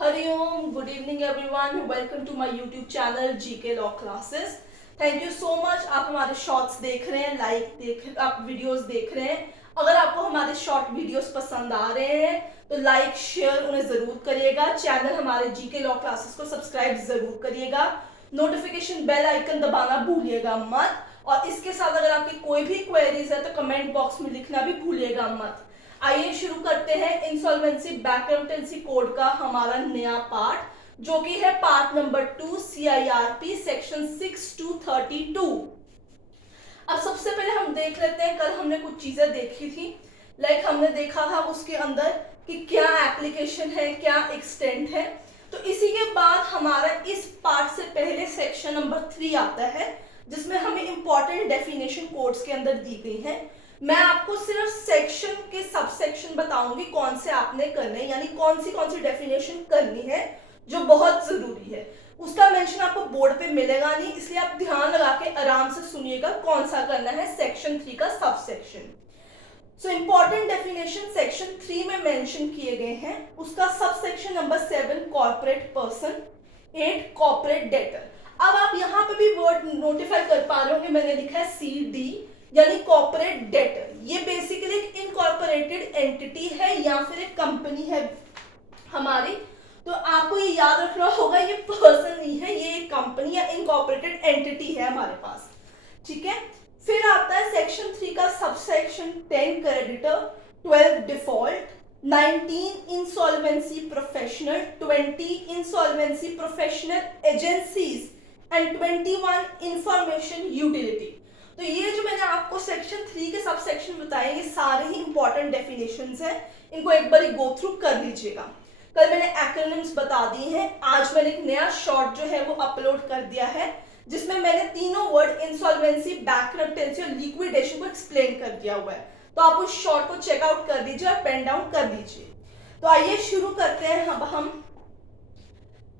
Hariom, good evening everyone. Welcome to my YouTube channel GK Law Classes. Thank you so much. आप हमारे shorts देख रहे हैं, आप वीडियोस देख रहे हैं। अगर आपको हमारे शॉर्ट वीडियोस पसंद आ रहे हैं तो लाइक शेयर उन्हें जरूर करिएगा। चैनल हमारे GK Law Classes को सब्सक्राइब जरूर करिएगा। नोटिफिकेशन बेल आइकन दबाना भूलिएगा मत। और इसके साथ अगर आपकी कोई भी क्वेरीज है तो कमेंट बॉक्स में लिखना भी भूलिएगा मत। आइए शुरू करते हैं इंसॉल्वेंसी बैंकरप्टेंसी कोड का हमारा नया पार्ट, जो कि है part number 2 CIRP section 6 to 32। अब सबसे पहले हम देख लेते हैं, कल हमने कुछ चीजें देखी थी। हमने देखा था उसके अंदर कि क्या एप्लीकेशन है, क्या एक्सटेंट है। तो इसी के बाद हमारा इस पार्ट से पहले सेक्शन नंबर 3 आता है, जिसमें हमें इंपॉर्टेंट डेफिनेशन कोड्स के अंदर दी गई है। मैं आपको सिर्फ सेक्शन के सब सेक्शन बताऊंगी कौन से आपने करने, यानी कौन सी डेफिनेशन करनी है जो बहुत जरूरी है। उसका मेंशन आपको बोर्ड पे मिलेगा नहीं, इसलिए आप ध्यान लगा के आराम से सुनिएगा कौन सा करना है सेक्शन 3 का sub section. So important definition section 3 में मेंशन किए गए हैं। उसका sub section number 7 corporate person, 8 corporate debtor. अब आप यहाँ पे भी वर्ड नोटिफाई कर पा रहे होंगे, मैंने लिखा है CD यानी कॉर्पोरेट डेटर। ये बेसिकली एक इनकॉर्पोरेटेड एंटिटी है या फिर एक कंपनी है हमारी। तो आपको ये याद रखना होगा, ये पर्सन नहीं है, ये एक कंपनी या इनकॉर्पोरेटेड एंटिटी है हमारे पास। ठीक है। फिर आता है सेक्शन 3 का subsection 10 creditor, 12 default, 19 insolvency professional, 20 insolvency professional agencies and 21 information utility. तो ये जो मैंने आपको सेक्शन 3 के सब सेक्शन बताए, ये सारे ही इंपॉर्टेंट डेफिनेशंस हैं। इनको एक बार गो थ्रू कर लीजिएगा। कल मैंने एक्रोनिम्स बता दिए हैं, आज मैंने एक नया शॉर्ट जो है वो अपलोड कर दिया है, जिसमें मैंने तीनों वर्ड इंसॉल्वेंसी, बैंकरप्टेंसी और लिक्विडेशन को एक्सप्लेन कर दिया हुआ है। तो आप उस शॉर्ट को चेकआउट कर दीजिए और पेन डाउन कर दीजिए। तो आइए शुरू करते हैं हम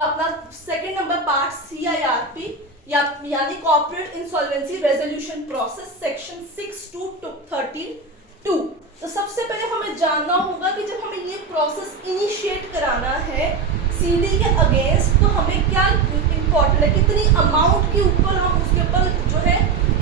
अपना सेकेंड नंबर पार्ट CIRP यानी corporate insolvency resolution process section 6 to 32। तो सबसे पहले हमें जानना होगा कि जब हमें ये प्रोसेस इनिशिएट कराना है CD के अगेंस्ट, तो हमें क्या इंपॉर्टेंट है, कितनी अमाउंट के ऊपर हम उसके ऊपर जो है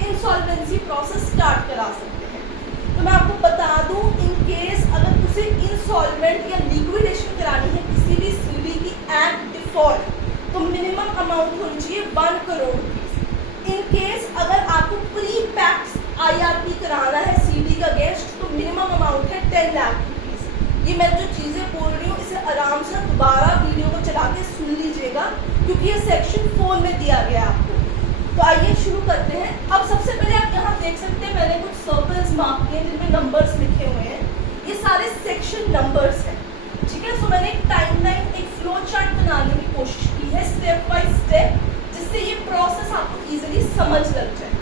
इंसॉल्वेंसी प्रोसेस स्टार्ट करा सकते हैं। तो मैं आपको बता दूं, इन केस अगर उसे इंसॉल्वेंट या लिक्विडेशन करानी है किसी भी CD की एट डिफॉल्ट, तो मिनिमम अमाउंट होनी चाहिए 1 करोड़ रुपीज। इन केस अगर आपको प्री पैक्स IRP कराना है CD का अगेंस्ट, तो मिनिमम अमाउंट है 10 लाख रुपीज। ये मैं जो चीजें बोल रही हूँ इसे आराम से दोबारा वीडियो को चला के सुन लीजिएगा, क्योंकि ये सेक्शन 4 में दिया गया आपको। तो आइए शुरू करते हैं। अब सबसे पहले आप यहाँ देख सकते हैं, मैंने कुछ सर्कल्स मार्क किए जिनमें नंबर्स लिखे हुए हैं। ये सारे सेक्शन नंबर्स हैं। ठीक है। सो मैंने एक टाइमलाइन, एक फ्लो चार्ट बनाने की कोशिश की है स्टेप बाय स्टेप, जिससे ये प्रोसेस आपको इजीली समझ लग जाए।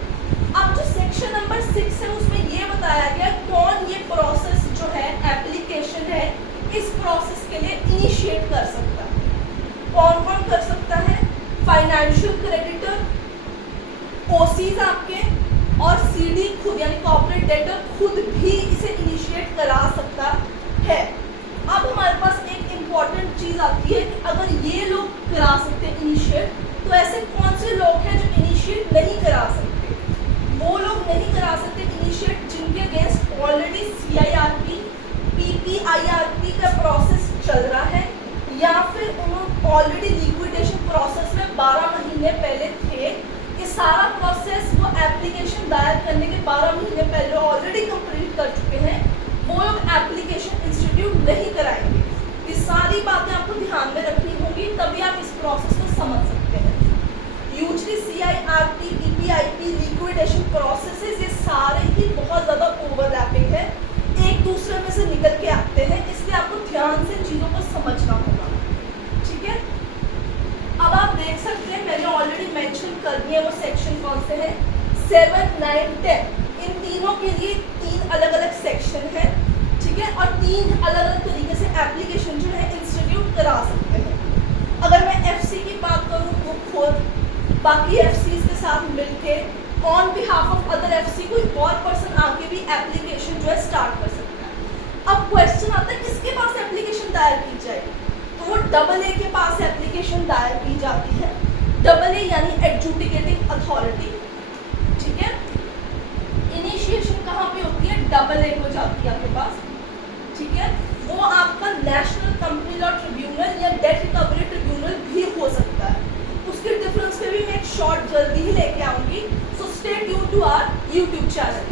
अब जो सेक्शन नंबर 6 है उसमें ये बताया गया कौन ये प्रोसेस जो है एप्लीकेशन है इस प्रोसेस के लिए इनिशिएट कर सकता है। कौन कौन कर सकता है? फाइनेंशियल क्रेडिटर, OCs आपके, और CD खुद यानी कॉर्पोरेट डेटर खुद भी इसे इनिशिएट करा सकता है। अब हमारे पास एक इम्पॉर्टेंट चीज आती है कि अगर ये लोग करा सकते हैं इनिशिएट, तो ऐसे कौन से लोग हैं जो इनिशिएट नहीं करा सकते? वो लोग नहीं करा सकते इनिशिएट जिनके अगेंस्ट ऑलरेडी CIRP, PPIRP का प्रोसेस चल रहा है, या फिर उन्होंने ऑलरेडी लिक्विडेशन प्रोसेस में 12 महीने पहले थे। ये सारा प्रोसेस वो एप्लीकेशन दायर करने के 12 महीने पहले ऑलरेडी कंप्लीट कर चुके हैं, वो लोग एप्लीकेशन इंस्टीट्यूट नहीं कराएंगे। ये सारी बातें आपको ध्यान में रखनी होगी, तभी आप इस प्रोसेस को समझ सकते हैं। Usually CIRP, PPIP, liquidation processes ये सारे ही बहुत ज़्यादा ओवरलैपिंग है, एक दूसरे में से निकल के आते हैं, इसलिए आपको ध्यान से चीज़ों को समझना होगा। ठीक है। अब आप देख सकते हैं, मैंने ऑलरेडी मेंशन कर दिए वो सेक्शन कौन से हैं, 7, 9, 10। इन तीनों के लिए 3 अलग अलग सेक्शन है। ठीक है। और 3 अलग अलग तरीके से एप्लीकेशन जो है इंस्टीट्यूट करा सकते हैं। अगर मैं FC की बात करूँ, वो खुद बाकी FCs के साथ मिलके on behalf of other FC कोई और पर्सन आके भी एप्लीकेशन जो है स्टार्ट कर सकता है। अब क्वेश्चन आता है किसके पास एप्लीकेशन दायर की जाए, तो वो AA के पास एप्लीकेशन दायर की जाती है। AA यानी एडजुडिकेटिंग अथॉरिटी, ठीक है। इनिशिएशन कहाँ पे होती है? AA को जाती है आपके पास, ठीक है। वो आपका नेशनल कंपनी लॉ ट्रिब्यूनल या डेट रिकवरी ट्रिब्यूनल भी हो सकता है। उसके डिफरेंस पे भी मैं एक शॉर्ट जल्दी ही लेके आऊंगी, so stay tune to our YouTube channel.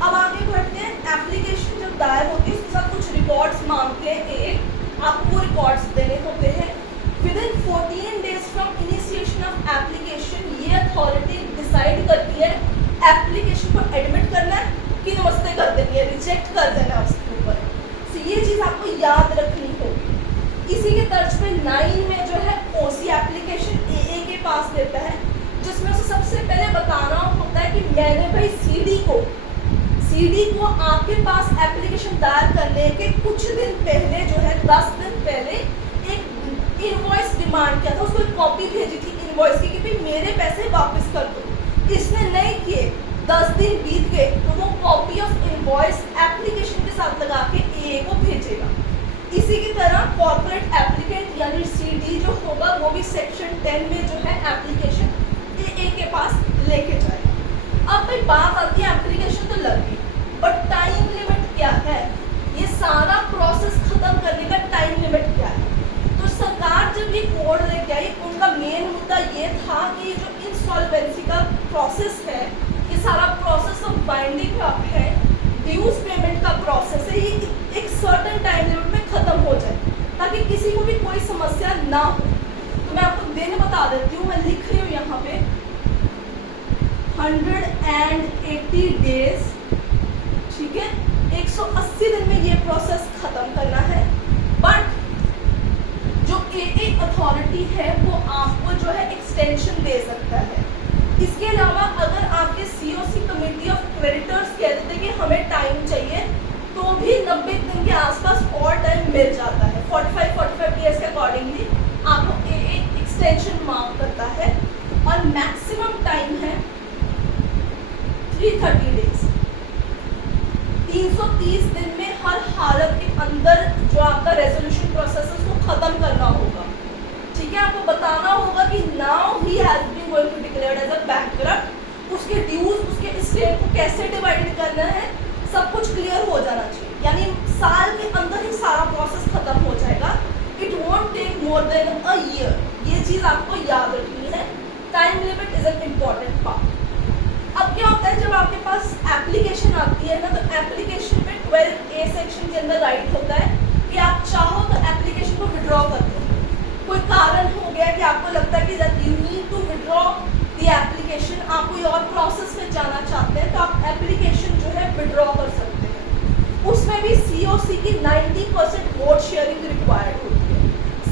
अब आगे बढ़ते हैं। एप्लीकेशन जब दायर होती है उसके साथ कुछ रिकॉर्ड्स मांगते हैं। एक आपको वो रिकॉर्ड्स देने होते हैं। With in 14 days from initiation of application ये अथॉरिटी डिसाइड करती है एप्लीकेशन को एडमिट करना है कि नमस्ते कर देनी है, रिजेक्ट कर देना है उसके ऊपर। तो ये चीज़ आपको याद रखनी होगी। इसी के तर्ज पे 9 में जो है ओसी एप्लीकेशन AA के पास देता है, जिसमें उसे सबसे पहले बताना होता है कि मैंने भाई CD को आपके पास एप्लीकेशन दायर करने के कुछ दिन पहले जो है 10 दिन पहले एक इनवॉइस डिमांड किया था, उसको एक कॉपी भेजी थी इनवॉइस की कि भाई मेरे पैसे वापस कर दो। इसने नहीं किए, 10 दिन बीत गए, तो वो कॉपी ऑफ इनवॉइस एप्लीकेशन के साथ लगा के AA को भेजेगा। इसी की तरह कॉर्पोरेट एप्लीकेंट यानी CD जो होगा वो भी सेक्शन 10 में जो है एप्लीकेशन AA के पास लेके जाएगा। अब भाई बात आती है एप्लीकेशन तो लग गई, बट टाइम लिमिट क्या है? ये सारा प्रोसेस खत्म करने का टाइम लिमिट क्या है? तो सरकार जब ये कोड लेके आई, उनका मेन मुद्दा ये था कि ये जो इंसॉल्वेंसी का प्रोसेस है, ये सारा प्रोसेस ऑफ बाइंडिंग अप है, ड्यूज पेमेंट का प्रोसेस है, ये एक सर्टेन टाइम लिमिट में खत्म हो जाए ताकि किसी को भी कोई समस्या ना हो। तो मैं आपको दिन बता देती हूँ, मैं लिख रही हूँ यहाँ पे 180 डेज, ठीक है। 180 दिन में ये प्रोसेस खत्म करना है। बट जो AA अथॉरिटी है वो आपको जो है एक्सटेंशन दे सकता है। इसके अलावा अगर आपके COC कमेटी ऑफ क्रेडिटर्स कह देते कि हमें टाइम चाहिए, तो भी 90 दिन के आसपास और टाइम मिल जाता है। 45 डेज के अकॉर्डिंगली आपको AA एक्सटेंशन मांग करता है और मैक्सिमम टाइम है 330 डेज। 330 दिन में हर हालत के अंदर जो आपका रेजोल्यूशन प्रोसेस है उसको खत्म करना होगा, ठीक है। आपको बताना होगा कि now he has been going to declared as a bankrupt, उसके ड्यूज, उसके एस्टेट को कैसे डिवाइड करना है, सब कुछ क्लियर हो जाना चाहिए। यानी साल के अंदर ही सारा प्रोसेस खत्म हो जाएगा। It won't take more than a year. ये चीज़ आपको याद रखनी है। Time limit is an important part. अब क्या होता है जब आपके पास एप्लीकेशन आती है ना, तो एप्लीकेशन में 12A सेक्शन के अंदर राइट होता है कि आप चाहो तो एप्लीकेशन को विड्रॉ कर दो। कोई कारण हो गया कि आपको लगता है कि you need to withdraw the application, आप कोई और प्रोसेस में जाना चाहते हैं, तो आप एप्लीकेशन जो है विड्रॉ कर सकते हैं। उसमें भी COC की 90% वोट शेयरिंग रिक्वायर्ड होती है।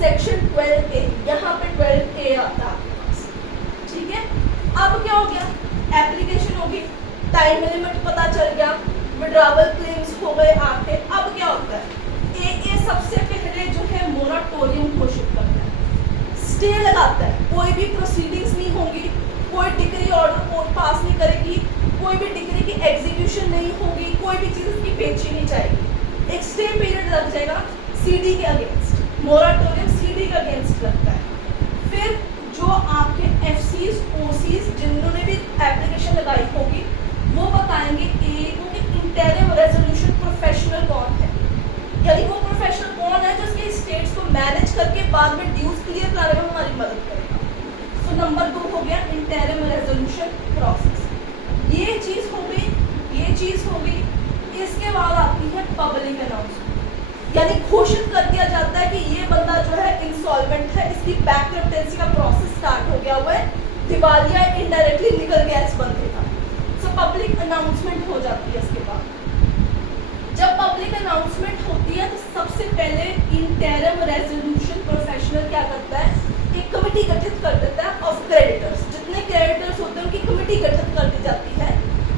सेक्शन 12A, यहाँ पे 12A आता है आपके पास, ठीक है। अब क्या हो गया, एप्लीकेशन होगी, टाइम लिमिट पता चल गया, विड्रॉवल क्लेम्स हो गए आपके। अब क्या होता है, AA सबसे पहले जो है मोराटोरियम घोषित करता है, स्टे लगाता है। कोई भी प्रोसीडिंग्स नहीं होंगी, कोई डिक्री ऑर्डर कोर्ट पास नहीं करेगी, कोई भी डिक्री की एग्जीक्यूशन नहीं होगी, कोई भी चीज़ उसकी बेची नहीं जाएगी। एक स्टे पीरियड लग जाएगा CD के अगेंस्ट, मोराटोरियम CD के अगेंस्ट लगता है। फिर जो आपके FCs, OCs जिन्होंने भी एप्लीकेशन लगाई होगी वो बताएंगे AA को कि इंटरिम रेजोल्यूशन प्रोफेशनल कौन है, यानी वो प्रोफेशनल कौन है जो इसके स्टेट्स को मैनेज करके बाद में ड्यूज क्लियर कराने में हमारी मदद करेगा। तो नंबर 2 हो गया इंटरिम रेजोल्यूशन प्रोसेस। ये चीज़ हो गई, ये चीज़ हो गई। इसके बाद आती है पब्लिक अनाउंसमेंट, यानी घोषित कर दिया जाता है कि ये बंदा जो है इंसॉल्वेंट है, इसकी बैंकरप्टेंसी का प्रोसेस स्टार्ट हो गया हुआ है, दिवालिया इनडायरेक्टली निकल गया इस बंदे का। सो पब्लिक अनाउंसमेंट हो जाती है। इसके बाद जब पब्लिक अनाउंसमेंट होती है तो सबसे पहले इंटरिम रेजोल्यूशन प्रोफेशनल क्या करता है, एक कमेटी गठित कर देता है ऑफ क्रेडिटर्स। जितने क्रेडिटर्स होते हैं उनकी कमेटी गठित कर दी जाती है,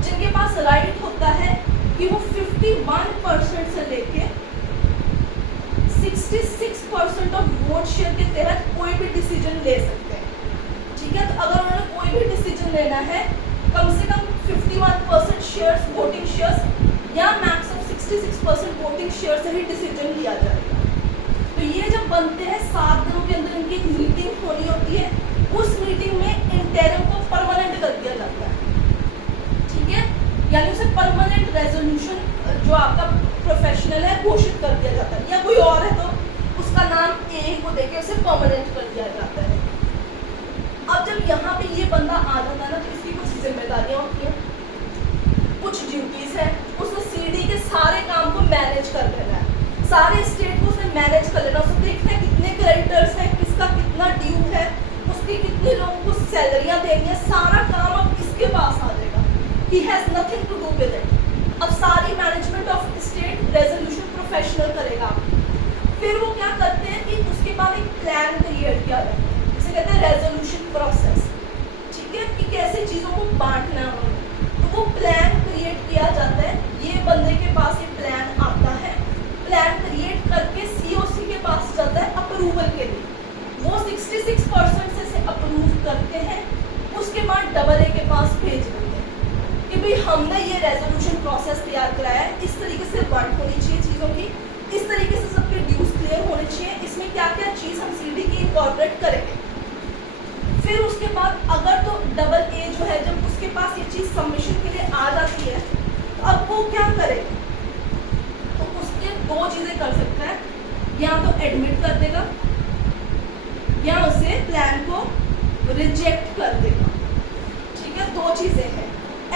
जिनके पास राइट होता है कि वो 51% से लेके 66% ऑफ वोट शेयर के तहत कोई भी डिसीजन ले सकते हैं, ठीक है। तो अगर उन्होंने कोई भी डिसीजन लेना है, कम से कम 51% शेयर्स, वोटिंग शेयर्स या मैक्स ऑफ 66% वोटिंग शेयर से ही डिसीजन लिया जाएगा। तो ये जब बनते हैं 7 दिन प्रोफेशनल है घोषित कर दिया जाता है, या कोई और है तो उसका नाम ए को देके उसे परमानेंट कर दिया जाता है। अब जब यहाँ पे ये बंदा आ जाता है ना, तो इसकी कुछ जिम्मेदारियां होती हैं, कुछ ड्यूटीज है। उसने सीडी के सारे काम को मैनेज कर लेना है, सारे स्टेट को उसने मैनेज कर लेना, उसे देखना है कितने क्रेडिटर्स हैं, किसका कितना ड्यू है, उसकी कितने लोगों को सैलरियां देनी है, सारा काम अब इसके पास आ जाएगा। He has nothing to do with it. अब सारी management of state resolution professional करेगा। फिर वो क्या करते हैं कि उसके बाद एक प्लान क्रिएट किया जाता है, जिसे कहते हैं रेजोल्यूशन प्रोसेस, ठीक है, कि कैसे चीज़ों को बांटना है उन्हें। तो वो प्लान क्रिएट किया जाता है, ये बंदे के पास ये प्लान आता है, प्लान क्रिएट करके सीओसी के पास जाता है अप्रूवल के लिए। वो 66% से इसे अप्रूव करते हैं, उसके बाद डबल ए के पास भेज देते हैं कि भाई हमने ये रेजोल्यूशन प्रोसेस तैयार कराया है, इस तरीके से वर्क होनी चाहिए चीज़ों की, इस तरीके से सबके ड्यूज क्लियर होने चाहिए, इसमें क्या क्या चीज़ हम सीडी की इनकॉर्पोरेट करेंगे। फिर उसके बाद अगर तो डबल ए जो है, जब उसके पास ये चीज़ सबमिशन के लिए आ जाती है, तो अब वो क्या करेगा, तो उसके दो चीज़ें कर सकता है, या तो एडमिट कर देगा या उसे प्लान को रिजेक्ट कर देगा, ठीक है, दो चीज़ें हैं।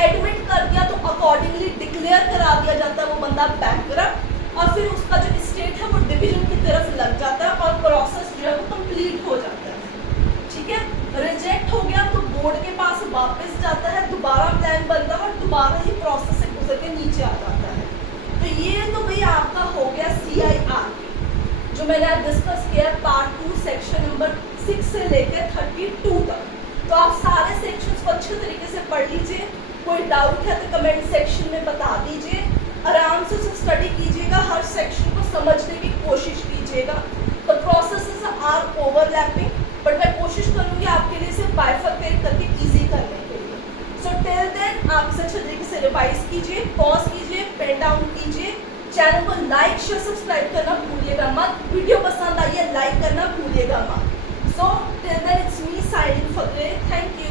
एडमिट कर दिया तो अकॉर्डिंगली डिक्लेयर करा दिया जाता है वो बंदा बैंकरप्ट, और फिर उसका जो स्टेट है वो डिवीजन की तरफ लग जाता है और प्रोसेस जो है वो कंप्लीट हो जाता है, ठीक है। रिजेक्ट हो गया तो बोर्ड के पास वापस जाता है, दोबारा प्लान बनता है और दोबारा ही प्रोसेस से गुजर के नीचे आ जाता है। तो ये तो भाई आपका हो गया CIR, जो मैंने आज डिस्कस किया पार्ट 2 सेक्शन नंबर 6 से लेकर 32 तक। तो आप सारे सेक्शंस को अच्छे तरीके से पढ़ लीजिए, कोई डाउट है तो कमेंट सेक्शन में बता दीजिए, आराम से उसे स्टडी कीजिएगा, हर सेक्शन को समझने की कोशिश कीजिएगा। The processes are overlapping, but मैं कोशिश करूँगी आपके लिए इसे बाइफरकेट करके ईजी करने के लिए। सो टिल देन आप इसे अच्छे तरीके से रिवाइज कीजिए, पॉज कीजिए, पेन डाउन कीजिए, चैनल को लाइक शेयर सब्सक्राइब करना भूलिएगा मत, वीडियो पसंद आई है लाइक करना भूलिएगा मत। So till then it's me signing for today, thank you.